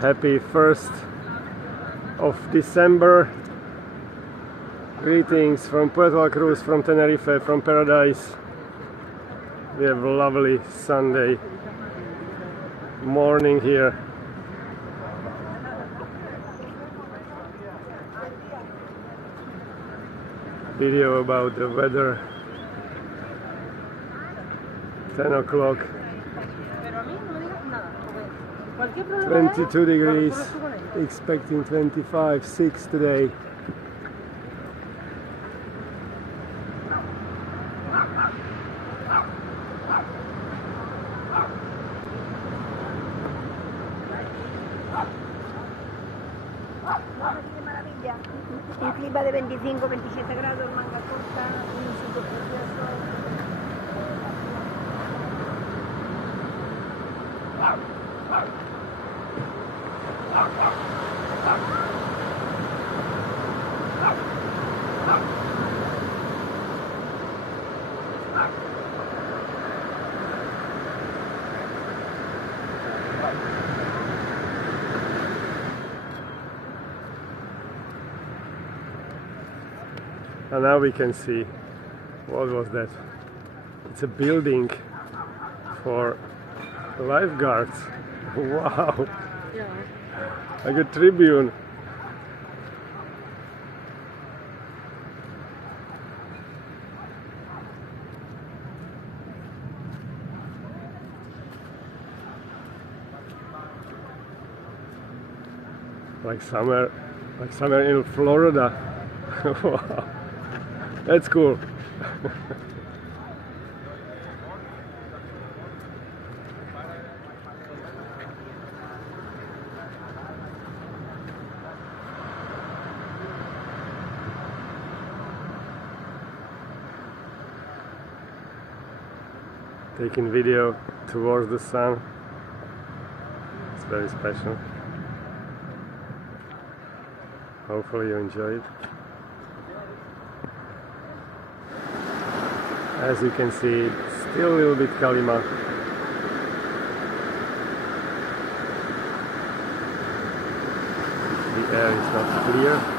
Happy 1st of December. Greetings from Puerto, Cruz, from Tenerife, from paradise. We have a lovely Sunday morning here. Video about the weather. 10 o'clock. 22 degrees, expecting 25, 6 today. Un clima de 25, 27 grados, manga corta, un sitio precioso. And now we can see, what was that? It's a building for lifeguards. Wow! Yeah. Like a tribune. Like somewhere in Florida. Wow, that's cool. Taking video towards the sun. It's very special. Hopefully you enjoy it. As you can see, still a little bit Kalima. The air is not clear.